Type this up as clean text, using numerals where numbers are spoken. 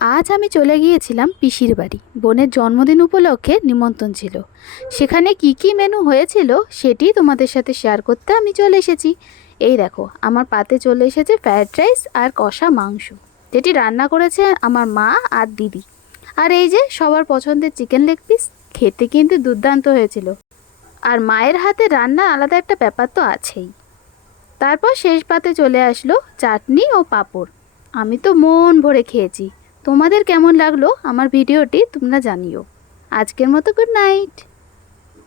আজ আমি চলে গিয়েছিলাম পিসির বাড়ি। বোনের জন্মদিন উপলক্ষে নিমন্ত্রণ ছিল। সেখানে কি কি মেনু হয়েছিল সেটি তোমাদের সাথে শেয়ার করতে আমি চলে এসেছি। এই দেখো, আমার পাতে চলে এসেছে ফ্রায়েড রাইস আর কষা মাংস, যেটি রান্না করেছে আমার মা আর দিদি। আর এই যে সবার পছন্দের চিকেন লেগ পিস, খেতে কিন্তু দুর্দান্ত হয়েছিল। আর মায়ের হাতে রান্না আলাদা একটা ব্যাপার তো আছেই। তারপর শেষ পাতে চলে আসলো চাটনি ও পাঁপড়। আমি তো মন ভরে খেয়েছি। তোমাদের কেমন লাগলো আমার ভিডিওটি তোমরা জানিও। আজকের মতো গুড নাইট।